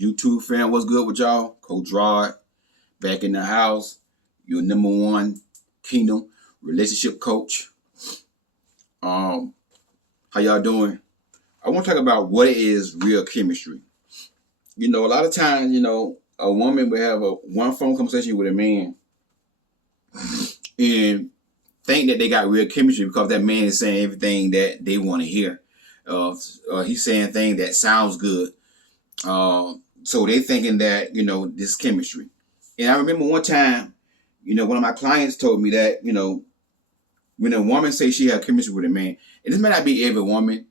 YouTube fan, what's good with y'all? Coach Rod, back in the house. Your number one Kingdom relationship coach. How y'all doing? I want to talk about what is real chemistry. A lot of times, a woman will have one phone conversation with a man and think that they got real chemistry because that man is saying everything that they want to hear. He's saying things that sounds good. So they thinking that, this chemistry. And I remember one time, one of my clients told me that, when a woman says she has chemistry with a man, and this may not be every woman,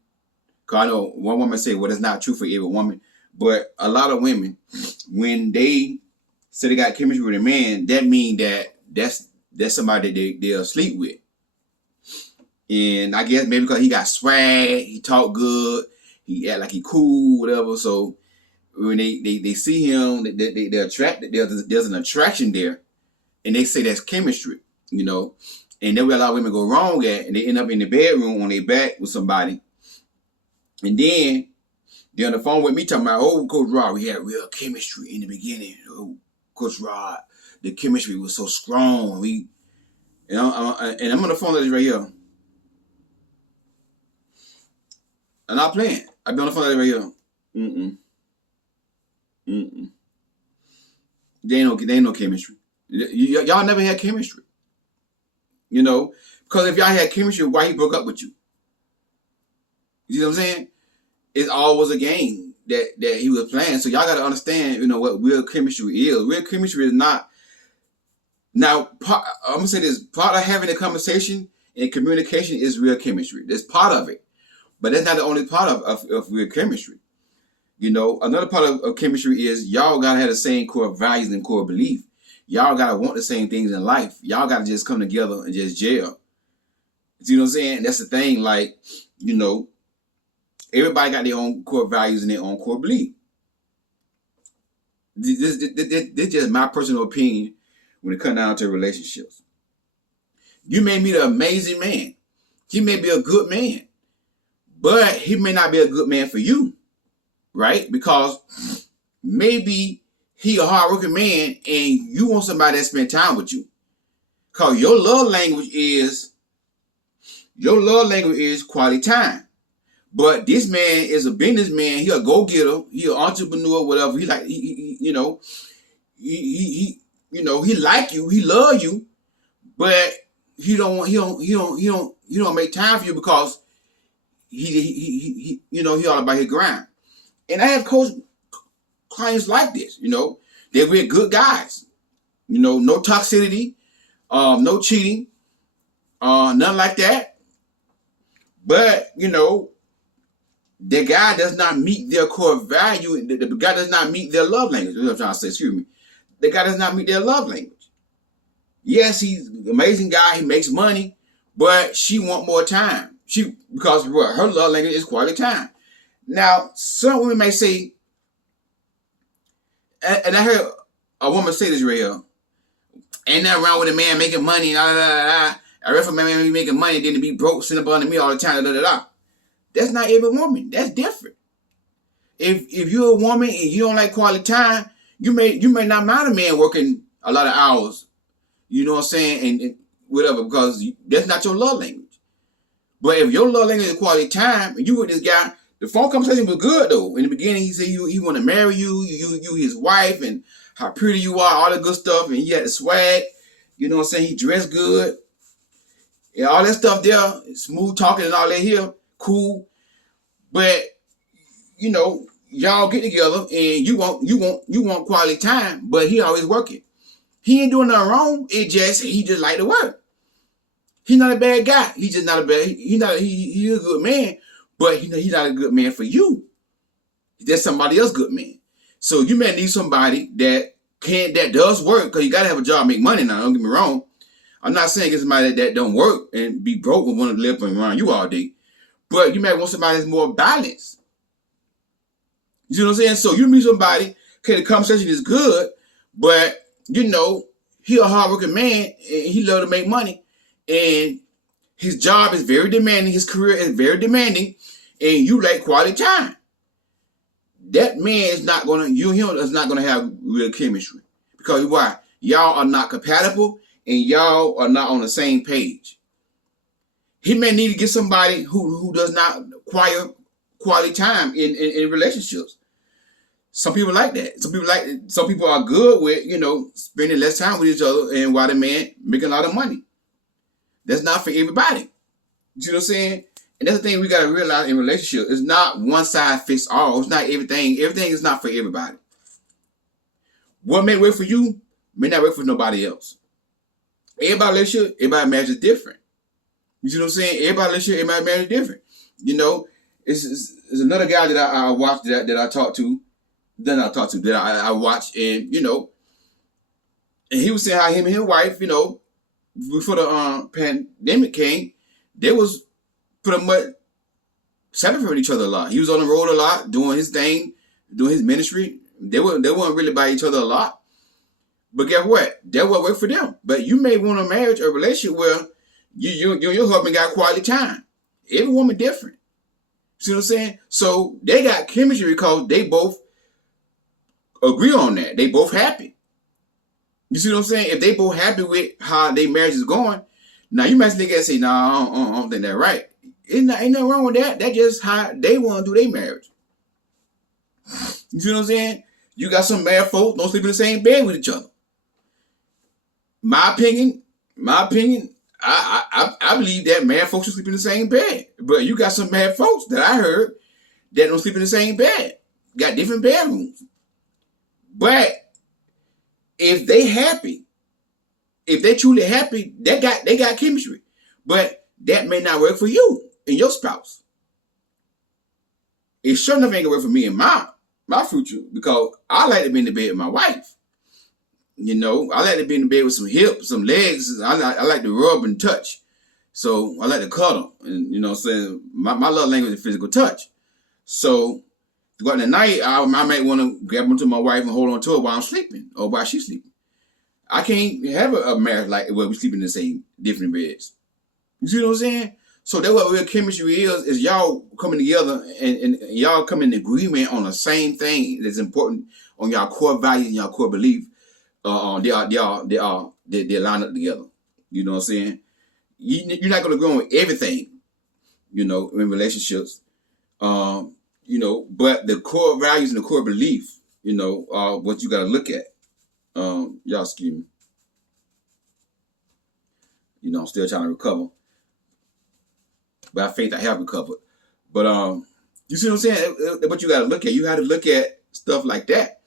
because I know one woman say, well, it's not true for every woman, but a lot of women, when they say they got chemistry with a man, that means that that's somebody they'll sleep with. And I guess maybe because he got swag, he talk good, he act like he cool, whatever. So when they see him, they're attracted. There's an attraction there, and they say that's chemistry, And that's where a lot of women go wrong at, and they end up in the bedroom on their back with somebody. And then they're on the phone with me talking about, oh, Coach Rod, we had real chemistry in the beginning. Oh, Coach Rod, the chemistry was so strong. And I'm on the phone right here. I'm not playing. I've been on the phone right here. There ain't no chemistry. Y'all never had chemistry. Because if y'all had chemistry, why he broke up with you? You see what I'm saying? It all was a game that he was playing. So y'all got to understand, what real chemistry is. Real chemistry is not. Now, I'm going to say this. Part of having a conversation and communication is real chemistry. That's part of it. But that's not the only part of real chemistry. Another part of chemistry is y'all got to have the same core values and core belief. Y'all got to want the same things in life. Y'all got to just come together and just gel. See what I'm saying? That's the thing. Like, everybody got their own core values and their own core belief. This is just my personal opinion when it comes down to relationships. You may meet an amazing man. He may be a good man, but he may not be a good man for you, right? Because maybe he a hardworking man and you want somebody that spend time with you. Because your love language is quality time. But this man is a businessman. He a go-getter. He an entrepreneur, whatever. He like he like you. He love you, but he don't make time for you because he all about his grind. And I have clients like this. They're real good guys. No toxicity, no cheating, nothing like that. But the guy does not meet their core value. The guy does not meet their love language. That's what I'm trying to say. Excuse me. The guy does not meet their love language. Yes, he's an amazing guy. He makes money, but she want more time. Because her love language is quality time. Now, some women may say, and I heard a woman say this right here, ain't nothing wrong with a man making money. I read for a man making money then to be broke, sitting up under me all the time. That's not every woman. That's different. If you're a woman and you don't like quality time, you may not mind a man working a lot of hours. You know what I'm saying? And whatever, because that's not your love language. But if your love language is quality time, and you with this guy, the phone conversation was good though. In the beginning, he said he want to marry you, you his wife, and how pretty you are, all the good stuff, and he had the swag. You know what I'm saying? He dressed good. And all that stuff there, smooth talking and all that here, cool. But y'all get together and you want quality time, but he always working. He ain't doing nothing wrong. He just like to work. He's not a bad guy. He's just not a bad. He's a good man, but he's not a good man for you. There's somebody else good man. So you may need somebody that does work, because you gotta have a job, make money now. Don't get me wrong. I'm not saying it's somebody that don't work and be broke and want to live around you all day. But you may want somebody that's more balanced. You see what I'm saying? So you meet somebody, okay, the conversation is good, but he a hardworking man and he love to make money. And his job is very demanding, his career is very demanding, and you like quality time. that man is not gonna, you and him is not gonna have real chemistry. Because why? Y'all are not compatible and y'all are not on the same page. He may need to get somebody who does not require quality time in relationships. Some people like that. Some people are good with, spending less time with each other and while the man making a lot of money. That's not for everybody. You know what I'm saying? And that's the thing we got to realize in relationships. It's not one size fits all. It's not everything. Everything is not for everybody. What may work for you may not work for nobody else. Everybody relationship, everybody marriage is different. You see what I'm saying? Everybody relationship, everybody marriage is different. It's another guy that I watched that I talked to. That I watched, and and he was saying how him and his wife, before the pandemic came, they was pretty much separate from each other a lot. He was on the road a lot, doing his thing, doing his ministry. They weren't really by each other a lot. But guess what? That what worked for them. But you may want a marriage or relationship where you and your husband got quality time. Every woman different. See what I'm saying? So they got chemistry because they both agree on that. They both happy. You see what I'm saying? If they both happy with how their marriage is going, now you might look at it and say, "No, I don't think that's right." Ain't nothing wrong with that. That's just how they want to do their marriage. You see what I'm saying? You got some married folks don't sleep in the same bed with each other. My opinion, I believe that married folks should sleep in the same bed. But you got some married folks that I heard that don't sleep in the same bed. Got different bedrooms. But if they happy, if they truly happy, they got chemistry. But that may not work for you and your spouse. It sure enough ain't gonna work for me and my future, because I like to be in the bed with my wife. I like to be in the bed with some hips, some legs. I like to rub and touch. So I like to cuddle. And what I'm saying? My love language is physical touch. So throughout the night, I might want to grab onto my wife and hold on to her while I'm sleeping or while she's sleeping. I can't have a marriage like where we sleep in the same different beds. You see what I'm saying? So that's what real chemistry is y'all coming together and y'all coming in agreement on the same thing that's important on y'all core values and y'all core belief. They line up together. You know what I'm saying? You're not gonna agree on everything, in relationships. But the core values and the core belief, are what you gotta look at. Y'all excuse me. I'm still trying to recover. But I think I have recovered. But you see what I'm saying? What you gotta look at. You have to look at stuff like that.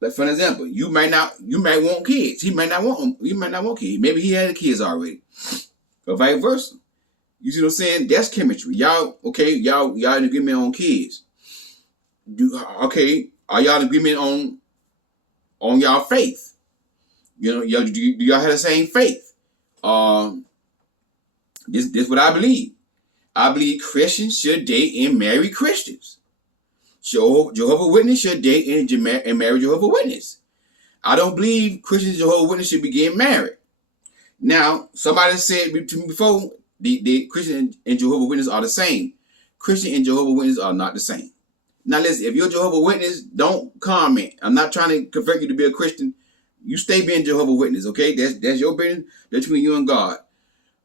Like for an example, you might want kids. He might not want kids. Maybe he had kids already. Or vice versa. You see what I'm saying? That's chemistry. Y'all in agreement on kids. Are y'all in agreement on y'all faith? Do y'all have the same faith? This is what I believe. I believe Christians should date and marry Christians. Jehovah's Witness should date and marry Jehovah's Witness. I don't believe Christians and Jehovah's Witness should be getting married. Now, somebody said to me before, the Christian and Jehovah's Witness are the same. Christian and Jehovah's Witness are not the same. Now listen, if you're a Jehovah's Witness, don't comment. I'm not trying to convert you to be a Christian. You stay being Jehovah's Witness, okay? That's your business. That's between you and God.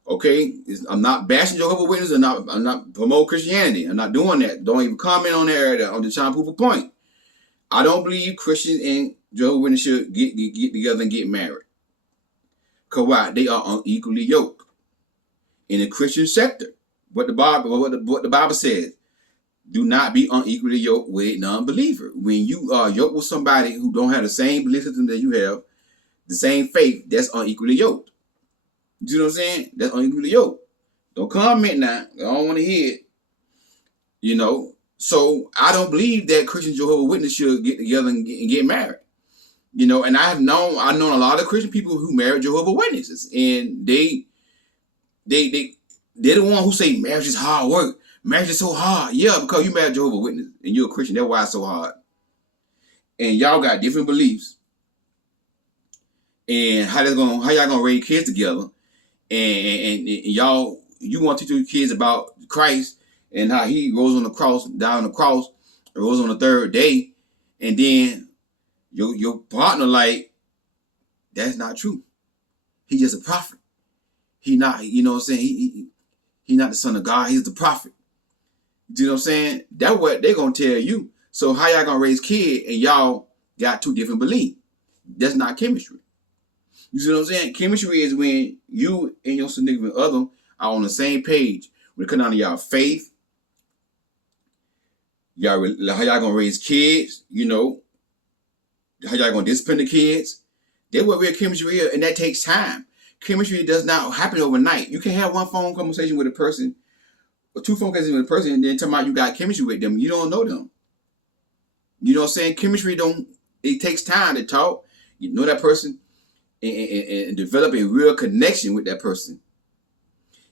Okay? I'm not bashing Jehovah's Witness. I'm not promoting Christianity. I'm not doing that. Don't even comment on that. I'm just trying to prove a point. I don't believe Christians and Jehovah's Witnesses should get together and get married. Because why? They are unequally yoked. In the Christian sector, what the Bible says, do not be unequally yoked with a non-believer. When you are yoked with somebody who don't have the same belief system that you have, the same faith, that's unequally yoked. You know what I'm saying? That's unequally yoked. Don't comment now. I don't want to hear it. So I don't believe that Christian Jehovah's Witnesses should get together and get married. And I've known a lot of Christian people who married Jehovah's Witnesses, and they're the one who say marriage is hard work. Marriage is so hard. Yeah, because you married Jehovah's Witness and you're a Christian. That's why it's so hard. And y'all got different beliefs. And how y'all gonna raise kids together? And you want to teach your kids about Christ and how he rose on the cross, died on the cross, rose on the third day, and then your partner like, that's not true. He just a prophet. He not, you know what I'm saying? He not the son of God. He's the prophet. You know what I'm saying? That's what they're gonna tell you. So how y'all gonna raise kids and y'all got two different beliefs? That's not chemistry. You see what I'm saying? Chemistry is when you and your significant other are on the same page. When it comes down to y'all faith, how y'all gonna raise kids, you know, how y'all gonna discipline the kids. That's what real chemistry is, and that takes time. Chemistry does not happen overnight. You can have one phone conversation with a person, or two phone conversations with a person, and then tell me you got chemistry with them. You don't know them. You know what I'm saying? Chemistry it takes time to talk. You know that person and develop a real connection with that person.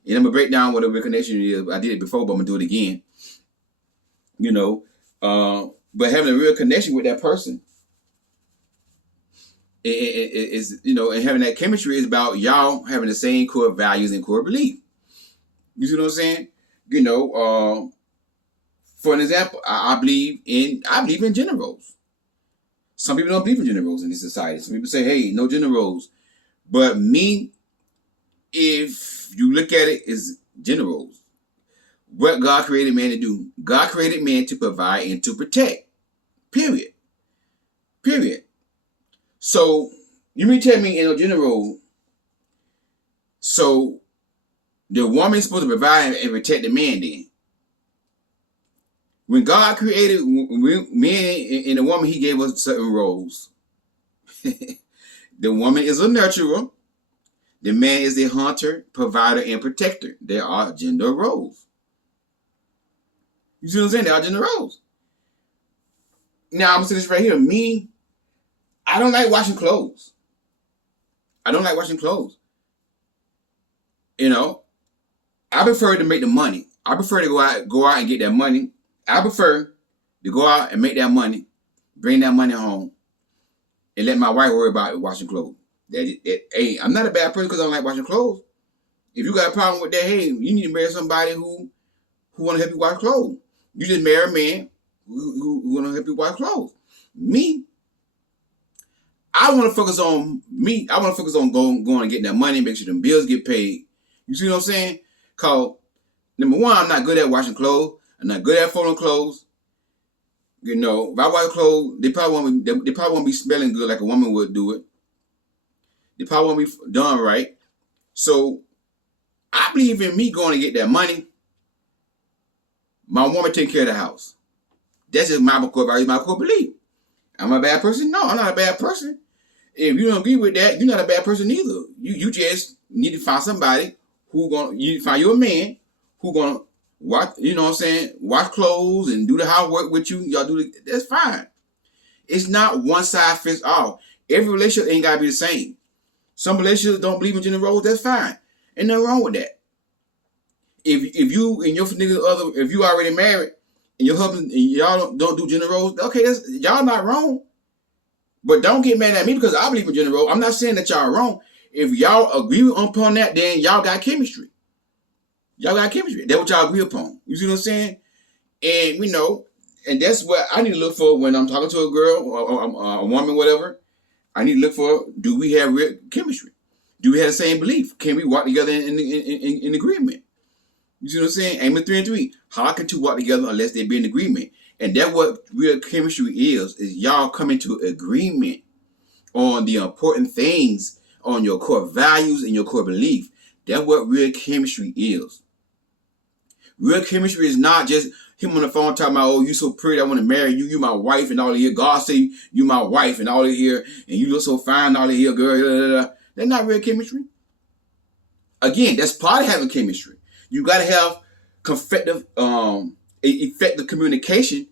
And I'm gonna break down what a real connection is. I did it before, but I'm gonna do it again. You know, but having a real connection with that person is, you know, and having that chemistry is about y'all having the same core values and core belief. You see what I'm saying? You know, for an example, I believe in gender roles. Some people don't believe in gender roles in this society. Some people say, hey, no gender roles. But me, if you look at it, is gender roles. What God created man to do. God created man to provide and to protect. Period. So, you mean tell me in a gender role, so the woman is supposed to provide and protect the man then? When God created men and the woman, he gave us certain roles. The woman is a nurturer. The man is a hunter, provider, and protector. There are gender roles. You see what I'm saying? There are gender roles. Now, I'm going to say this right here. Me, I don't like washing clothes. You know, I prefer to make the money. I prefer to go out and get that money. I prefer to go out and make that money, bring that money home, and let my wife worry about washing clothes. Hey, I'm not a bad person because I don't like washing clothes. If you got a problem with that, hey, you need to marry somebody who want to help you wash clothes. You just marry a man who want to help you wash clothes. Me, I want to focus on me. I want to focus on going and getting that money, make sure them bills get paid. You see what I'm saying? Because, number one, I'm not good at washing clothes. I'm not good at folding clothes. You know, if I wash clothes, they probably won't be smelling good like a woman would do it. They probably won't be done right. So, I believe in me going to get that money. My woman taking care of the house. That's just my core value, my core belief. Am I a bad person? No, I'm not a bad person. If you don't agree with that, you're not a bad person either. You just need to find somebody you find you a man who gonna watch, you know what I'm saying, wash clothes and do the housework with you. Y'all that's fine. It's not one size fits all. Every relationship ain't gotta be the same. Some relationships don't believe in gender roles, that's fine. Ain't nothing wrong with that. If you and your significant other, if you already married and your husband and y'all don't do gender roles, okay, y'all not wrong. But don't get mad at me because I believe in gender roles. I'm not saying that y'all are wrong. If y'all agree upon that, then y'all got chemistry. That's what y'all agree upon. You see what I'm saying? And, you know, and that's what I need to look for when I'm talking to a girl or a woman, whatever. I need to look for, do we have real chemistry? Do we have the same belief? Can we walk together in agreement? You see what I'm saying? Amos 3 and 3. How can two walk together unless they be in agreement? And that's what real chemistry is y'all coming to agreement on the important things, on your core values and your core belief. That's what real chemistry is. Real chemistry is not just him on the phone talking about, oh, you so pretty, I want to marry you, you my wife and all of here. God say you my wife and all of here, and you look so fine, all of here, girl. Blah, blah, blah. That's not real chemistry. Again, that's part of having chemistry. You got to have effective communication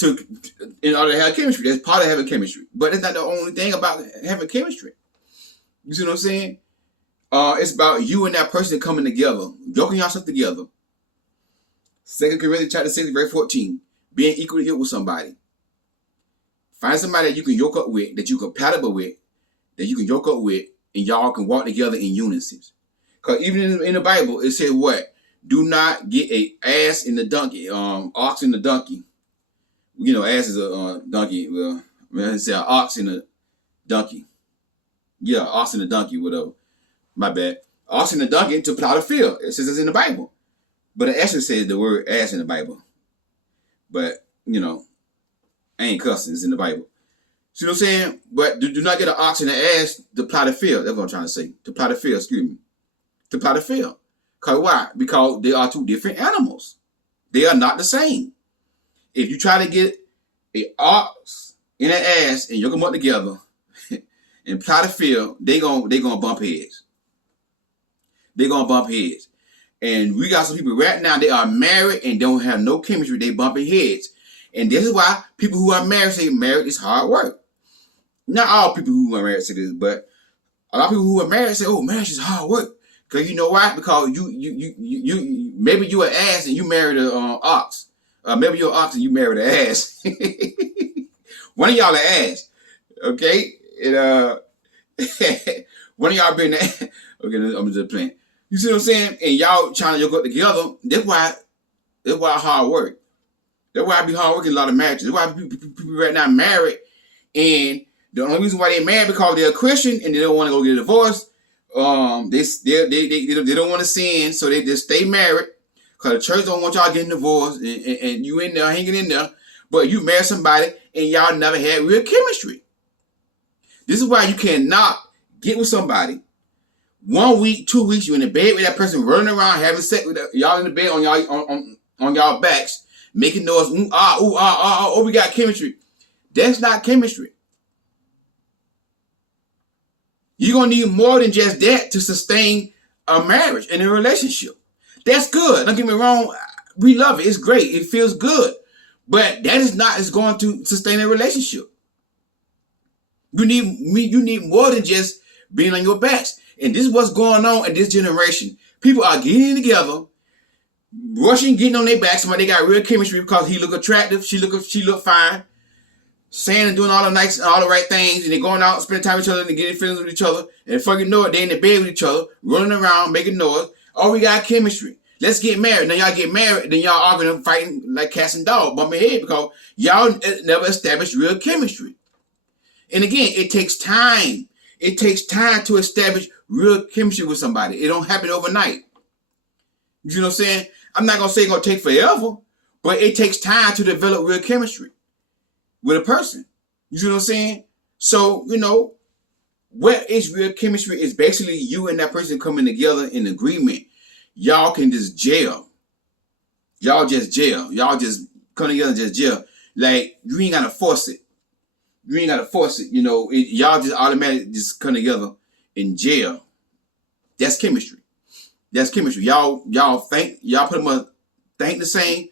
in order to have chemistry. That's part of having chemistry. But it's not the only thing about having chemistry. You see what I'm saying? It's about you and that person coming together, yoking yourself together. 2 Corinthians chapter 6, verse 14. Being equally yoked with somebody. Find somebody that you can yoke up with, that you're compatible with, that you can yoke up with, and y'all can walk together in unison. Because even in the Bible, it said what? Do not get a ass in the donkey, ox in the donkey. ass is a donkey. Well, I say an ox and a donkey. Yeah, ox and a donkey, whatever. My bad. Ox and a donkey to plow the field. It says it's in the Bible. But it actually says the word ass in the Bible. But, I ain't cussing. It's in the Bible. See what I'm saying? But do not get an ox and an ass to plow the field. That's what I'm trying to say. To plow the field, excuse me. To plow the field. Because why? Because they are two different animals. They are not the same. If you try to get an ox and an ass and yoke them up together and plow the field, they gonna bump heads. They're gonna bump heads. And we got some people right now, they are married and don't have no chemistry. They bumping heads. And this is why people who are married say marriage is hard work. Not all people who are married say this, but a lot of people who are married say, "Oh, marriage is hard work." Because you know why? Because you maybe you an ass and you married an ox. Maybe you're an ox and you married an ass. One of y'all an ass, okay? And one of y'all been an ass. Okay, I'm just playing. You see what I'm saying? And y'all trying to yoke up together. That's why hard work. That's why I be hard working in a lot of marriages. That's why people right now married, and the only reason why they married because they're a Christian and they don't want to go get a divorce. They don't want to sin, so they just stay married because the church don't want y'all getting divorced, and you in there hanging in there, but you marry somebody and y'all never had real chemistry. This is why you cannot get with somebody 1 week, 2 weeks, you in the bed with that person, running around having sex with y'all in the bed on y'all backs, making noise, oh, we got chemistry. That's not chemistry. You're going to need more than just that to sustain a marriage and a relationship. That's good. Don't get me wrong. We love it. It's great. It feels good. But that is not going to sustain a relationship. You need more than just being on your backs. And this is what's going on in this generation. People are getting together, rushing, getting on their backs. Somebody got real chemistry because he look attractive, she look fine, saying and doing all the right things, and they're going out, spending time with each other, and getting feelings with each other, and fucking know it, they in the bed with each other, running around, making noise. Oh, we got chemistry. Let's get married. Then y'all get married, then y'all arguing and fighting like cats and dogs, bumping head because y'all never established real chemistry. And again, it takes time. It takes time to establish real chemistry with somebody. It don't happen overnight. You know what I'm saying? I'm not going to say it's going to take forever, but it takes time to develop real chemistry with a person. You see what I'm saying? So, what is real chemistry is basically you and that person coming together in agreement. Y'all can just gel. Y'all just gel. Y'all just come together and just gel. Like, you ain't got to force it. Y'all just automatically just come together and gel. That's chemistry. Y'all pretty much think the same.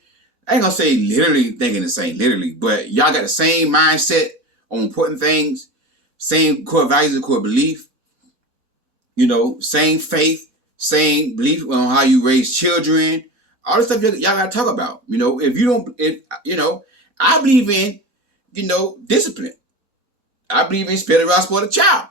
I ain't gonna say literally thinking the same, but y'all got the same mindset on important things, same core values and core belief, same faith, same belief on how you raise children, all this stuff y'all gotta talk about. I believe in, discipline. I believe in spirit around sport a child.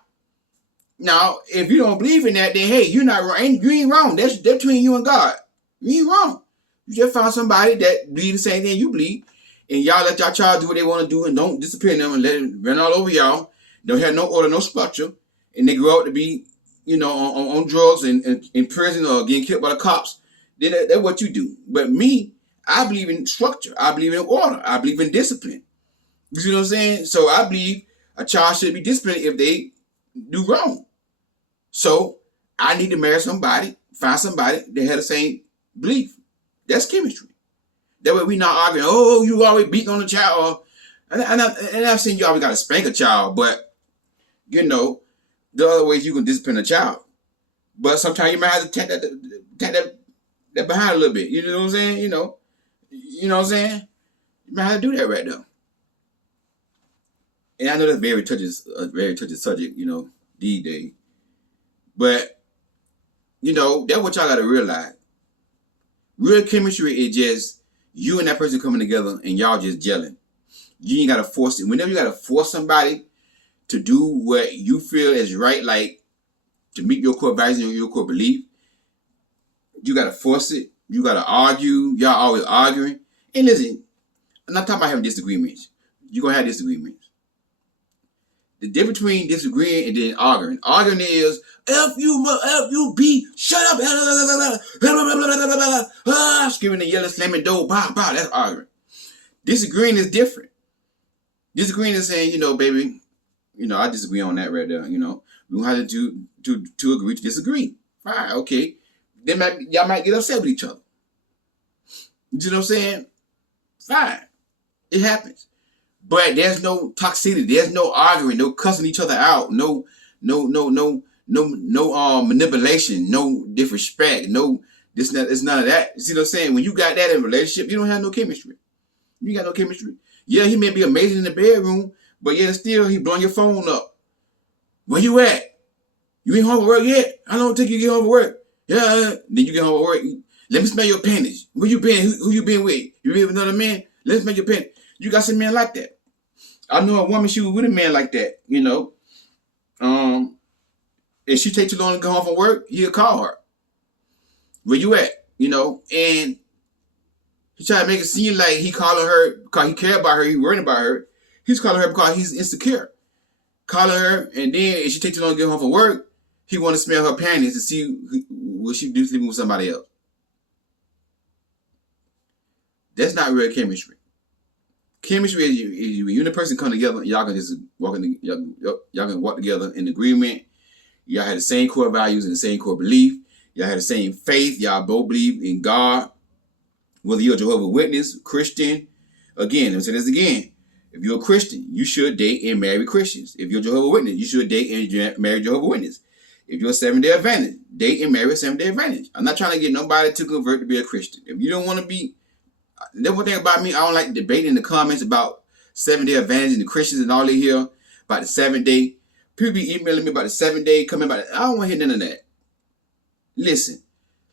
Now, if you don't believe in that, then hey, you're not wrong. You ain't wrong. That's between you and God. You ain't wrong. You just found somebody that believe the same thing you believe, and y'all let y'all child do what they want to do, and don't discipline them and let it run all over y'all. Don't have no order, no structure, and they grow up to be, on drugs and in prison or getting killed by the cops. Then that's what you do. But me, I believe in structure. I believe in order. I believe in discipline. You see what I'm saying? So I believe a child should be disciplined if they do wrong. So I need to marry somebody, find somebody that had the same belief. That's chemistry. That way we not arguing, oh, you always beating on the child. And I've seen you always got to spank a child, but, the other ways you can discipline a child. But sometimes you might have to tap that behind a little bit. You know what I'm saying? You know what I'm saying? You might have to do that right now. And I know that's a very touchy subject, these days. But, that's what y'all got to realize. Real chemistry is just you and that person coming together and y'all just gelling. You ain't got to force it. Whenever you got to force somebody to do what you feel is right, like to meet your core values and your core belief, you got to force it. You got to argue. Y'all always arguing. And listen, I'm not talking about having disagreements. You're going to have disagreements. The difference between disagreeing and then arguing. Arguing is, F-U-B, shut up, screaming and yelling, slamming door, bah, bah, that's arguing. Disagreeing is different. Disagreeing is saying, baby, I disagree on that right there, We don't have to agree to disagree. Fine, okay. Then y'all might get upset with each other. You see what I'm saying? Fine. It happens. But there's no toxicity. There's no arguing, no cussing each other out, no manipulation, no disrespect, no this, it's none of that. You see what I'm saying? When you got that in a relationship, you don't have no chemistry. You got no chemistry. Yeah, he may be amazing in the bedroom, but yeah, still he blowing your phone up. Where you at? You ain't home from work yet? I don't think you get home from work. Yeah, then you get home from work. Let me smell your panties. Where you been? Who you been with? You been with another man? Let me smell your panties. You got some men like that. I know a woman, she was with a man like that, If she take too long to go home from work, he'll call her. Where you at? And he try to make it seem like he calling her because he care about her, he worried about her. He's calling her because he's insecure. Calling her, and then if she take too long to get home from work, he want to smell her panties to see what she do sleeping with somebody else. That's not real chemistry. Chemistry is when you and the person come together, y'all can just y'all can walk together in agreement. Y'all have the same core values and the same core belief. Y'all have the same faith. Y'all both believe in God. Whether you're a Jehovah's Witness, Christian, again, I'm saying this again. If you're a Christian, you should date and marry Christians. If you're a Jehovah's Witness, you should date and marry Jehovah's Witness. If you're a Seventh-day Adventist, date and marry a Seventh-day Adventist. I'm not trying to get nobody to convert to be a Christian. If you don't want to be, the one thing about me, I don't like debating in the comments about Seventh-day Adventists and the Christians and all they hear about the 7-day. People be emailing me about the 7-day, coming about it. I don't want to hear none of that. Listen,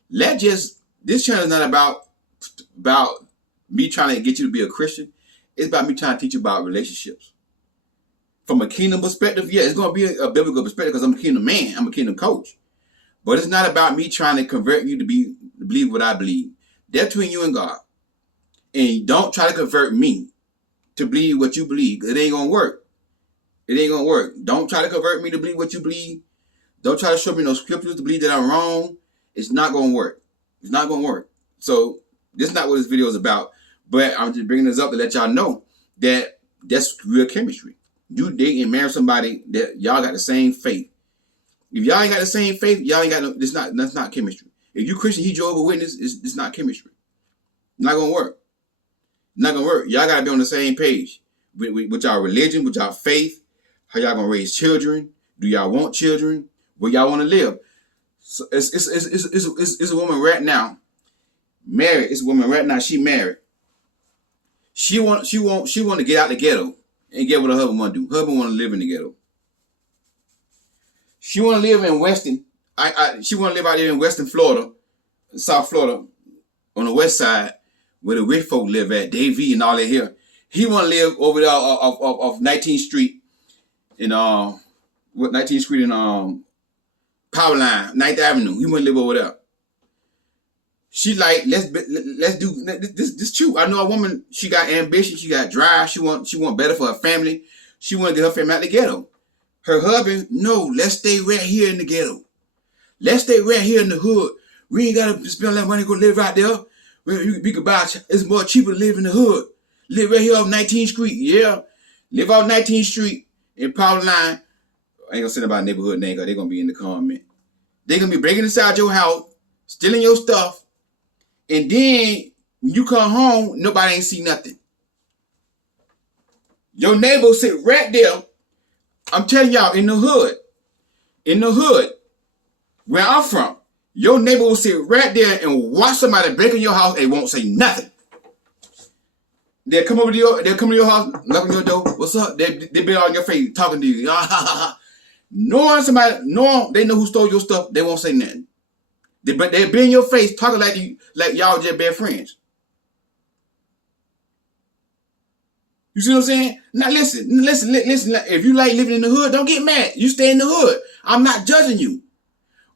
this channel is not about me trying to get you to be a Christian. It's about me trying to teach you about relationships. From a kingdom perspective, yeah, it's going to be a biblical perspective because I'm a kingdom man. I'm a kingdom coach. But it's not about me trying to convert you to believe what I believe. That's between you and God. And don't try to convert me to believe what you believe. It ain't going to work. It ain't going to work. Don't try to convert me to believe what you believe. Don't try to show me no scriptures to believe that I'm wrong. It's not going to work. It's not going to work. So this is not what this video is about. But I'm just bringing this up to let y'all know that that's real chemistry. You date and marry somebody that y'all got the same faith. If y'all ain't got the same faith, y'all ain't got no. That's not chemistry. If you Christian, he Jehovah's Witness, it's not chemistry. Not gonna work. Not gonna work. Y'all gotta be on the same page with y'all religion, with y'all faith. How y'all gonna raise children? Do y'all want children? Where y'all want to live? So it's a woman right now married. It's a woman right now. She married. She want to get out the ghetto and get what her husband want to do. Her husband want to live in the ghetto. She want to live in Western. She want to live out there in Western Florida, South Florida, on the west side where the rich folk live at, Davie and all that here. He want to live over there off 19th Street in 19th Street in Power Line, 9th Avenue. He want to live over there. She like, let's do this true. I know a woman, she got ambition, she got drive, she want better for her family. She want to get her family out the ghetto. Her husband, no, let's stay right here in the ghetto. Let's stay right here in the hood. We ain't got to spend all that money to go live out there. We could buy, it's more cheaper to live in the hood. Live right here off 19th Street, yeah. Live off 19th Street in Power Line. I ain't gonna say about neighborhood name because they're gonna be in the comment. They're gonna be breaking inside your house, stealing your stuff. And then when you come home, nobody ain't see nothing. Your neighbor sit right there. I'm telling y'all, in the hood, where I'm from, your neighbor will sit right there and watch somebody break in your house and won't say nothing. They'll come to your house, knock on your door. What's up? They be on your face talking to you. Knowing they know who stole your stuff, they won't say nothing. But they'll be in your face talking like y'all just best friends. You see what I'm saying? Now listen. If you like living in the hood, don't get mad. You stay in the hood. I'm not judging you.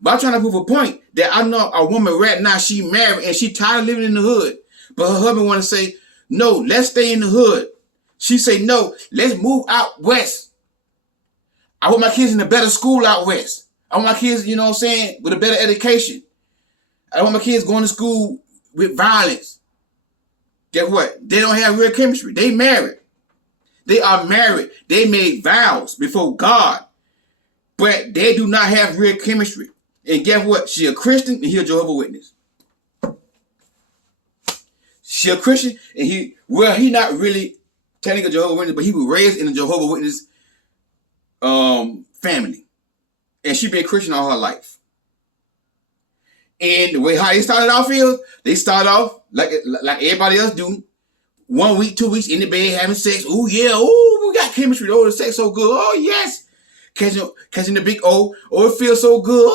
But I'm trying to prove a point that I know a woman right now, she married and she tired of living in the hood. But her husband want to say, No, let's stay in the hood. She say, no, let's move out west. I want my kids in a better school out west. I want my kids, you know what I'm saying, with a better education. I don't want my kids going to school with violence. Guess what? They don't have real chemistry. They married. They are married. They made vows before God. But they do not have real chemistry. And guess what? She a Christian and he a Jehovah's Witness. She a Christian and he not really technically a Jehovah's Witness, but he was raised in a Jehovah's Witness family. And she been a Christian all her life. And the way how they started off is, they start off like everybody else do. 1 week, 2 weeks in the bed having sex. Oh yeah, oh we got chemistry. Oh, the sex so good. Oh yes, catching the big O. Oh, it feels so good.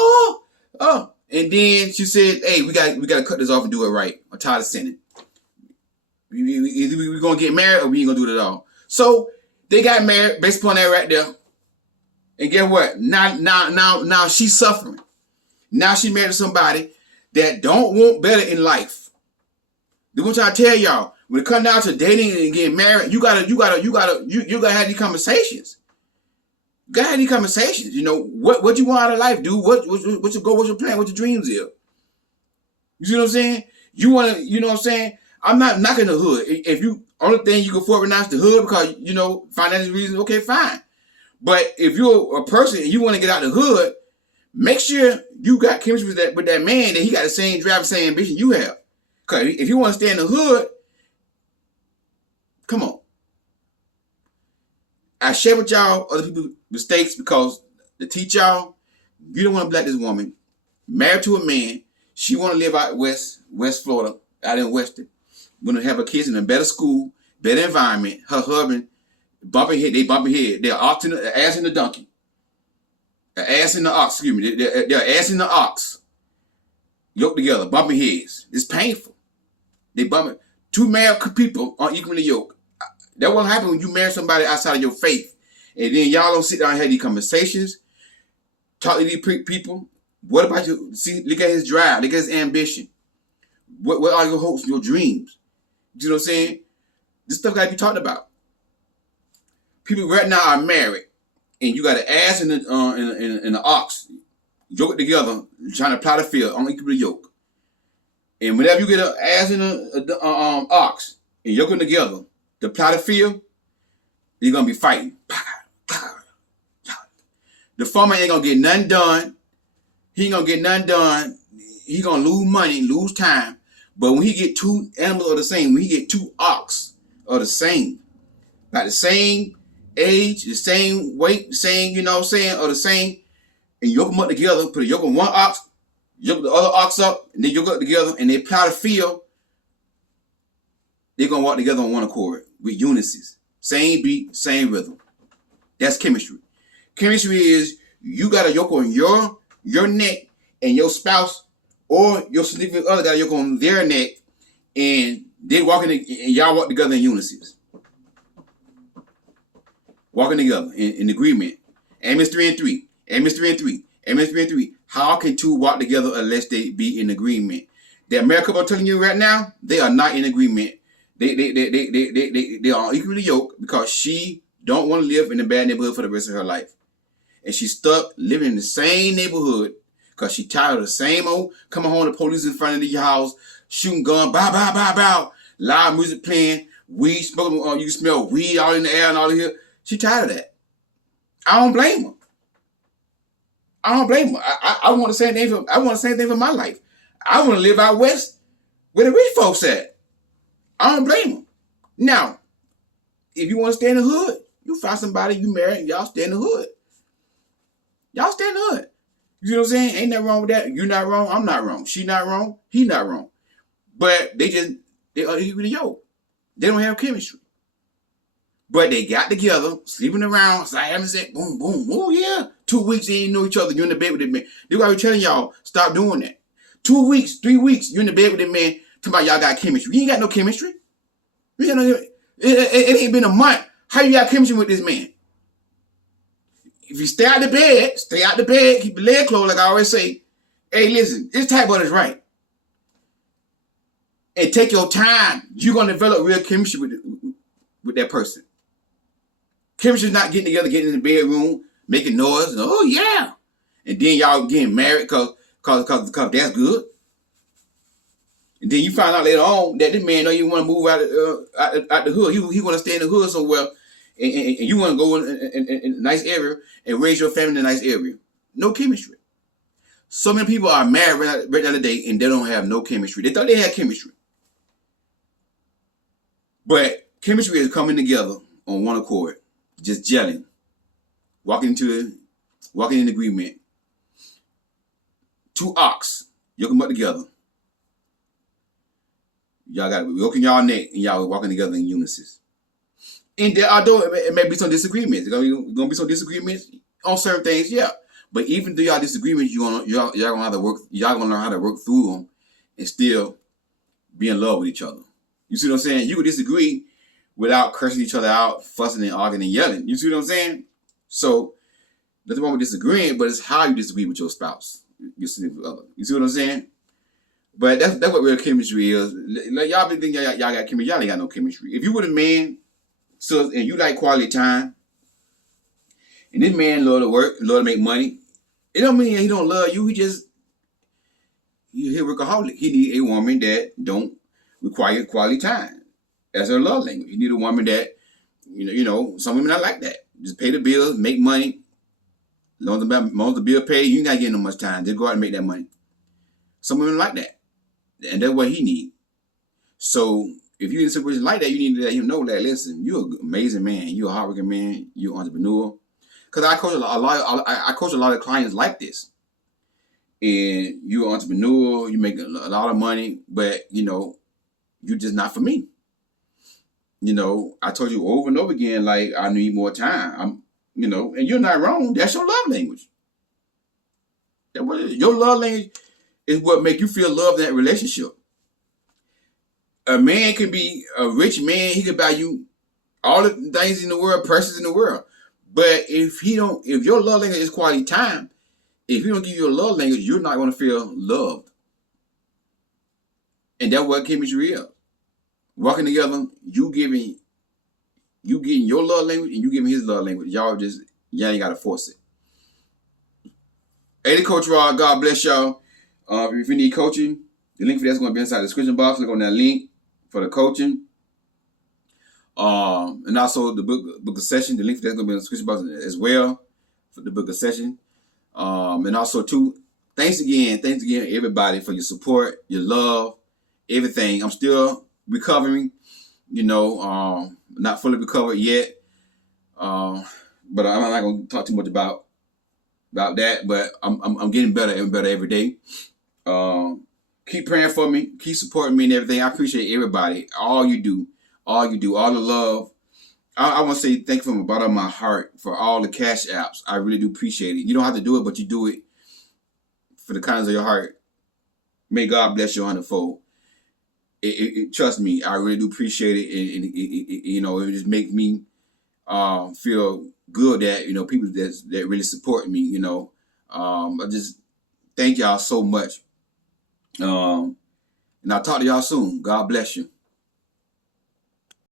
Oh. And then she said, "Hey, we got to cut this off and do it right. I'm tired of sinning. Either we gonna get married or we ain't gonna do it at all." So they got married based upon that right there. And guess what? Now she's suffering. Now she married somebody that don't want better in life. They want y'all to tell y'all, when it comes down to dating and getting married, you gotta have these conversations. You gotta have these conversations. You know, what you want out of life, dude. What's your goal, what's your plan, what your dreams is. You see what I'm saying? You wanna, you know what I'm saying? I'm not knocking the hood. If you only thing you can afford right now is the hood because, you know, financial reasons, okay, fine. But if you're a person and you want to get out the hood, make sure you got chemistry with that man that he got the same drive, same ambition you have. Because if you want to stay in the hood, come on. I share with y'all other people's mistakes because to teach y'all, you don't want to black this woman, married to a man, she want to live out West Florida, out in Western. Want to have her kids in a better school, better environment. Her husband, bumping head. They're ox in the ass in the donkey. The ass in the ox, excuse me. They're ass in the ox. Yoked together, bumping heads. It's painful. They bumping. Two married people aren't equally yoked. That won't happen when you marry somebody outside of your faith. And then y'all don't sit down and have these conversations. Talk to these people. What about you? See, look at his drive. Look at his ambition. What are your hopes, your dreams? You know what I'm saying? This stuff got to be talked about. People right now are married, and you got an ass in the ox, yoke it together, trying to plow the field, unequally yoke. And whenever you get an ass in the ox and yoke them together to plow the field, you're gonna be fighting. The farmer ain't gonna get nothing done. He ain't gonna get nothing done. He gonna lose money, lose time. But when he get two animals are the same, when he get two ox are the same, about the same age, the same weight, the same, you know what I'm saying, or the same, and yoke them up together, put a yoke on one ox, yoke the other ox up, and they yoke up together, and they plow the field, they're gonna walk together on one accord with unison. Same beat, same rhythm. That's chemistry. Chemistry is you got a yoke on your neck, and your spouse or your significant other got a yoke on their neck, and they walking and y'all walk together in unison. Walking together in agreement. Amos 3 and 3. Amos 3 and 3. Amos 3 and 3. How can two walk together unless they be in agreement? The America I'm telling you right now, they are not in agreement. They are equally yoked because she don't want to live in a bad neighborhood for the rest of her life. And she's stuck living in the same neighborhood because she tired of the same old coming home, the police in front of the house, shooting gun, bow, bow, bow, bow, loud music playing, weed smoking, you can smell weed all in the air and all of here. She tired of that. I don't blame her. I don't blame her. I want the same thing for my life. I want to live out west where the rich folks at. I don't blame her. Now, if you want to stay in the hood, you find somebody you marry and y'all stay in the hood. Y'all stay in the hood. You know what I'm saying? Ain't nothing wrong with that. You're not wrong. I'm not wrong. She not wrong. He not wrong. But they are equally yoked. They don't have chemistry. But they got together, sleeping around, so I haven't said boom, boom, oh yeah. 2 weeks, they ain't know each other. You're in the bed with the man. That's why we're telling y'all, stop doing that. 2 weeks, 3 weeks, you're in the bed with the man, talking about y'all got chemistry. You ain't got no chemistry. It ain't been a month. How you got chemistry with this man? If you stay out the bed, keep your leg closed, like I always say. Hey, listen, this type of is right. and take your time. You're gonna develop real chemistry with that person. Chemistry is not getting together, getting in the bedroom, making noise, and oh yeah, and then y'all getting married cause that's good. And then you find out later on that this man don't even want to move out the hood. He want to stay in the hood somewhere, and you want to go in a nice area and raise your family in a nice area. No chemistry. So many people are married right now today and they don't have no chemistry. They thought they had chemistry. But chemistry is coming together on one accord, just gelling, walking in agreement. Two ox, yoke them up together. Y'all got yoking y'all neck and y'all walking together in unison. And although it may be some disagreements, there's gonna be some disagreements on certain things, yeah. But even though y'all disagreements, y'all gonna have to work. Y'all gonna learn how to work through them and still be in love with each other. You see what I'm saying? You can disagree without cursing each other out, fussing and arguing and yelling. You see what I'm saying? So nothing wrong with disagreeing, but it's how you disagree with your spouse, your significant other. You see what I'm saying? But that's what real chemistry is. Like y'all be thinking y'all got chemistry. Y'all ain't got no chemistry. If you with a man, so and you like quality time, and this man love to work, love to make money, it don't mean he don't love you. He's a workaholic. He need a woman that don't require quality time as her love language. You need a woman that, some women not like that. Just pay the bills, make money. As long as the bill paid, you ain't got to get no much time. Just go out and make that money. Some women like that. And that's what he need. So if you're in a situation like that, you need to let him know that, listen, you're an amazing man. You're a hardworking man. You're an entrepreneur. Because I coach a lot of clients like this. And you're an entrepreneur. You make a lot of money. But, you're just not for me. I told you over and over again, like, I need more time. And you're not wrong. That's your love language. Your love language is what make you feel loved in that relationship. A man can be a rich man. He can buy you all the things in the world, purses in the world. But if your love language is quality time, if he don't give you a love language, you're not going to feel loved. And that's what chemistry is. Working together, you getting your love language and you giving his love language. Y'all ain't got to force it. Hey, the Coach Rod, God bless y'all. If you need coaching, the link for that's going to be inside the description box. Click on that link for the coaching. And also the book of session. The link for that's going to be in the description box as well for the book of session. And also too, thanks again everybody for your support, your love, everything. I'm still recovering, not fully recovered yet. But I'm not going to talk too much about that. But I'm getting better and better every day. Keep praying for me, keep supporting me and everything. I appreciate everybody, all you do, all the love. I want to say thank you from the bottom of my heart for all the cash apps. I really do appreciate it. You don't have to do it, but you do it for the kindness of your heart. May God bless you hundredfold. Trust me, I really do appreciate it, and it just makes me feel good that people that really support me. I just thank y'all so much. And I'll talk to y'all soon. God bless you.